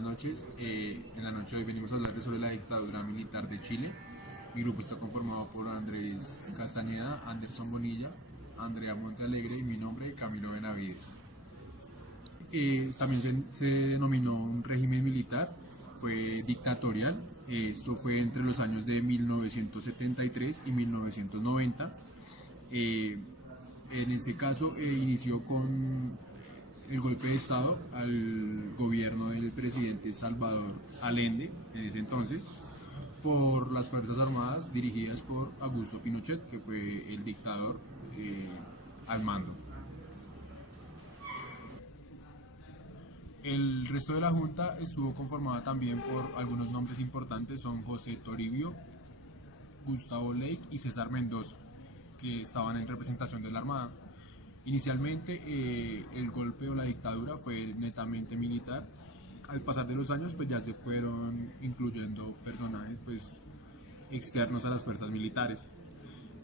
buenas noches. En la noche de hoy venimos a hablar sobre la dictadura militar de Chile. Mi grupo está conformado por Andrés Castañeda, Anderson Bonilla, Andrea Montealegre y mi nombre, Camilo Benavides. También se denominó un régimen militar, fue dictatorial. Esto fue entre los años de 1973 y 1990. Eh, en este caso inició con el golpe de Estado al gobierno del presidente Salvador Allende, en ese entonces, por las Fuerzas Armadas dirigidas por Augusto Pinochet, que fue el dictador al mando. El resto de la junta estuvo conformada también por algunos nombres importantes, son José Toribio, Gustavo Lake y César Mendoza, que estaban en representación de la Armada. Inicialmente el golpe o la dictadura fue netamente militar. Al pasar de los años pues ya se fueron incluyendo personajes pues externos a las fuerzas militares.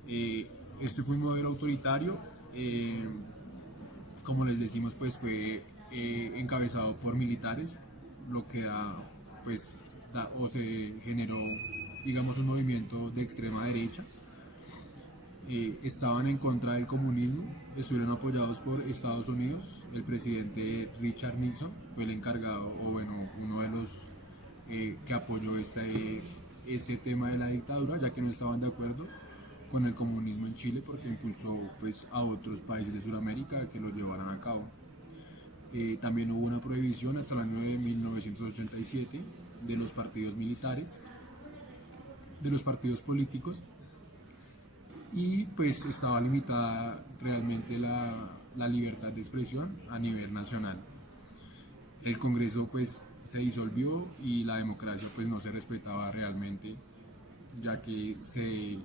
Este fue un modelo autoritario, como les decimos pues fue encabezado por militares, lo que o se generó digamos un movimiento de extrema derecha. Estaban en contra del comunismo, estuvieron apoyados por Estados Unidos. El presidente Richard Nixon fue el encargado, o bueno, uno de los que apoyó este tema de la dictadura, ya que no estaban de acuerdo con el comunismo en Chile, porque impulsó pues, a otros países de Sudamérica a que lo llevaran a cabo. También hubo una prohibición hasta el año de 1987 de los partidos militares, de los partidos políticos, y pues estaba limitada realmente la libertad de expresión a nivel nacional. El Congreso pues se disolvió y la democracia pues no se respetaba realmente, ya que se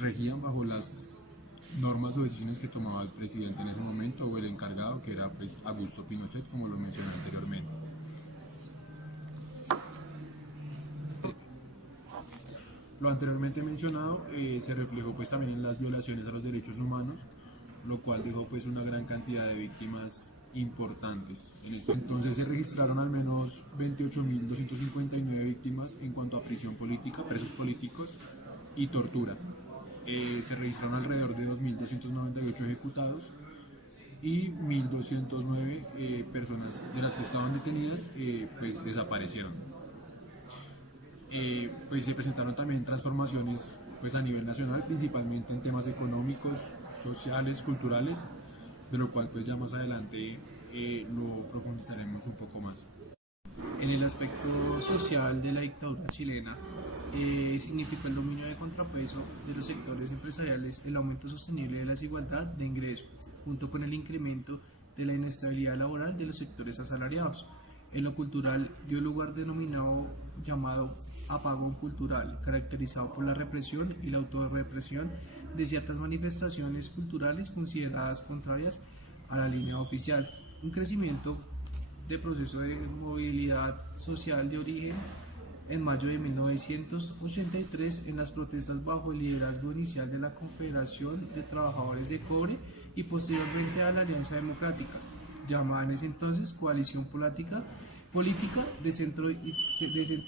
regían bajo las normas o decisiones que tomaba el presidente en ese momento o el encargado, que era pues Augusto Pinochet, como lo mencioné anteriormente. Lo anteriormente mencionado se reflejó pues también en las violaciones a los derechos humanos, lo cual dejó pues una gran cantidad de víctimas importantes. En este entonces se registraron al menos 28.259 víctimas en cuanto a prisión política, presos políticos y tortura. Se registraron alrededor de 2.298 ejecutados y 1.209 personas de las que estaban detenidas pues desaparecieron. Pues se presentaron también transformaciones pues a nivel nacional, principalmente en temas económicos, sociales, culturales, de lo cual pues ya más adelante lo profundizaremos un poco más. En el aspecto social de la dictadura chilena, significó el dominio de contrapeso de los sectores empresariales, el aumento sostenible de la desigualdad de ingresos, junto con el incremento de la inestabilidad laboral de los sectores asalariados. En lo cultural dio lugar denominado llamado apagón cultural, caracterizado por la represión y la autorrepresión de ciertas manifestaciones culturales consideradas contrarias a la línea oficial. Un crecimiento de proceso de movilidad social de origen en mayo de 1983 en las protestas bajo el liderazgo inicial de la Confederación de Trabajadores de Cobre y posteriormente a la Alianza Democrática, llamada en ese entonces Coalición Política de centro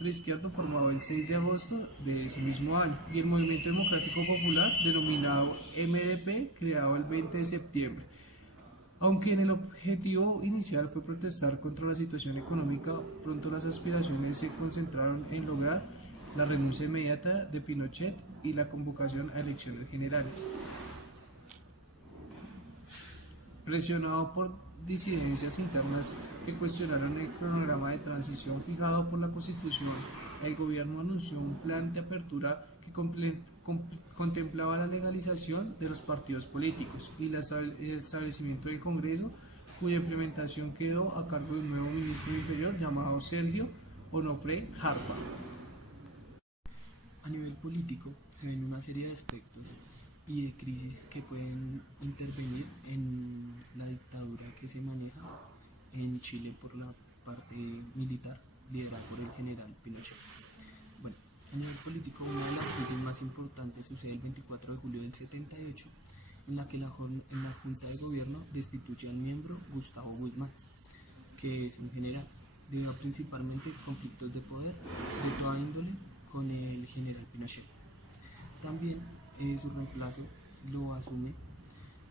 izquierdo, formado el 6 de agosto de ese mismo año, y el Movimiento Democrático Popular, denominado MDP, creado el 20 de septiembre. Aunque en el objetivo inicial fue protestar contra la situación económica, pronto las aspiraciones se concentraron en lograr la renuncia inmediata de Pinochet y la convocación a elecciones generales. Presionado por disidencias internas que cuestionaron el cronograma de transición fijado por la Constitución, el gobierno anunció un plan de apertura que contemplaba la legalización de los partidos políticos y el establecimiento del Congreso, cuya implementación quedó a cargo de un nuevo ministro del Interior llamado Sergio Onofre Jarpa. A nivel político, se ven una serie de aspectos y de crisis que pueden intervenir en la dictadura que se maneja en Chile por la parte militar, liderada por el general Pinochet. Bueno, a nivel político, una de las crisis más importantes sucede el 24 de julio del 78, en la que la Junta de Gobierno destituye al miembro Gustavo Guzmán, que es un general. debido a principalmente conflictos de poder de toda índole con el general Pinochet. También su reemplazo lo asume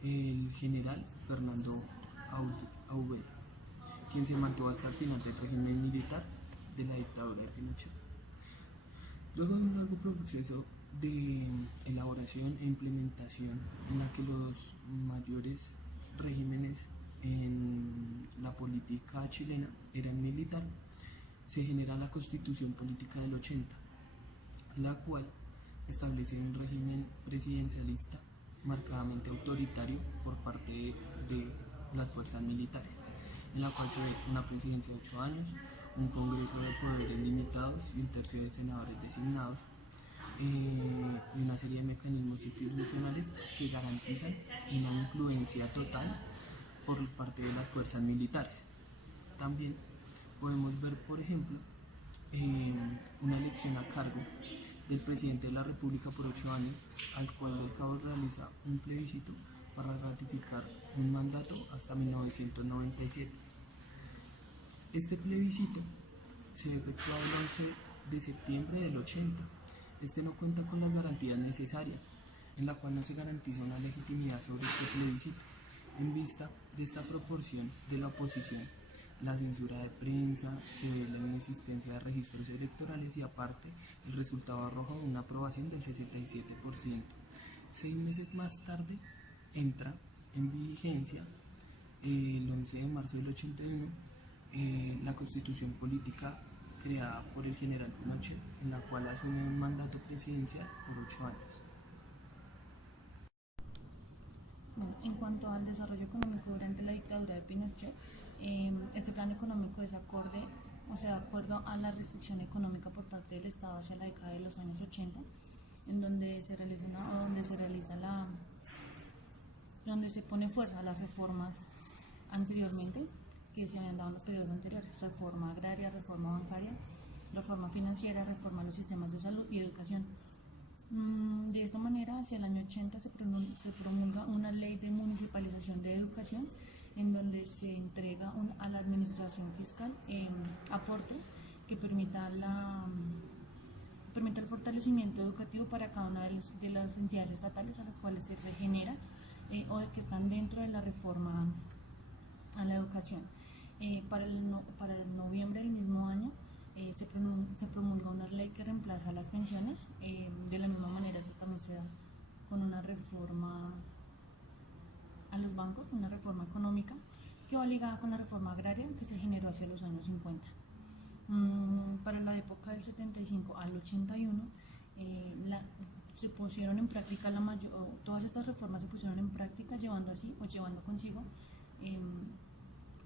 el general Fernando Aubel, quien se mantuvo hasta el final del régimen militar de la dictadura de Pinochet. Luego de un largo proceso de elaboración e implementación en la que los mayores regímenes en la política chilena eran militar, se genera la Constitución Política del 80, la cual establece un régimen presidencialista marcadamente autoritario por parte de las fuerzas militares, en la cual se ve una presidencia de 8 años, un congreso de poderes limitados y un tercio de senadores designados, y una serie de mecanismos institucionales que garantizan una influencia total por parte de las fuerzas militares. También podemos ver, por ejemplo, una elección a cargo del presidente de la República por 8 años, al cual el cabo realiza un plebiscito para ratificar un mandato hasta 1997. Este plebiscito se efectuó el 11 de septiembre del 80. Este no cuenta con las garantías necesarias, en la cual no se garantiza una legitimidad sobre este plebiscito, en vista de esta proporción de la oposición, la censura de prensa, se ve la inexistencia de registros electorales y aparte el resultado arroja una aprobación del 67%. 6 meses más tarde entra en vigencia el 11 de marzo del 81 la Constitución Política creada por el general Pinochet, en la cual asume un mandato presidencial por 8 años. Bueno, en cuanto al desarrollo económico durante la dictadura de Pinochet, este plan económico es acorde, o sea, de acuerdo a la restricción económica por parte del Estado hacia la década de los años 80, en donde donde se pone fuerza a las reformas anteriormente que se habían dado en los periodos anteriores: reforma agraria, reforma bancaria, reforma financiera, reforma a los sistemas de salud y educación. De esta manera, hacia el año 80 se promulga una ley de municipalización de educación, en donde se entrega a la administración fiscal aporte que permita el fortalecimiento educativo para cada una de las entidades estatales a las cuales se regenera o que están dentro de la reforma a la educación. Para el noviembre del mismo año se promulga una ley que reemplaza las pensiones. De la misma manera, esto también se da con una reforma a los bancos, una reforma económica que va ligada con la reforma agraria que se generó hacia los años 50. Para la época del 75 al 81 se pusieron en práctica todas estas reformas se pusieron en práctica, llevando consigo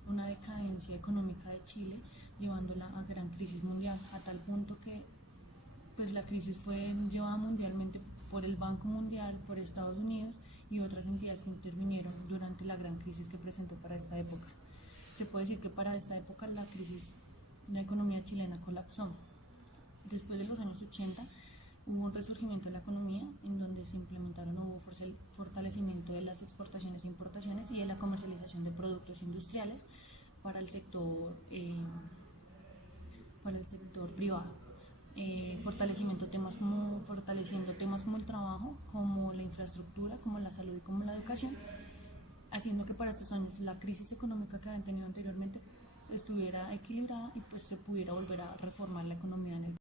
una decadencia económica de Chile, llevándola a gran crisis mundial, a tal punto que pues la crisis fue llevada mundialmente por el Banco Mundial, por Estados Unidos y otras entidades que intervinieron durante la gran crisis que presentó para esta época. Se puede decir que para esta época la economía chilena colapsó. Después de los años 80 hubo un resurgimiento de la economía, en donde se implementaron hubo fortalecimiento de las exportaciones e importaciones y de la comercialización de productos industriales para el sector privado, fortaleciendo temas como el trabajo, como la infraestructura, como la salud y como la educación, haciendo que para estos años la crisis económica que habían tenido anteriormente estuviera equilibrada y pues se pudiera volver a reformar la economía en el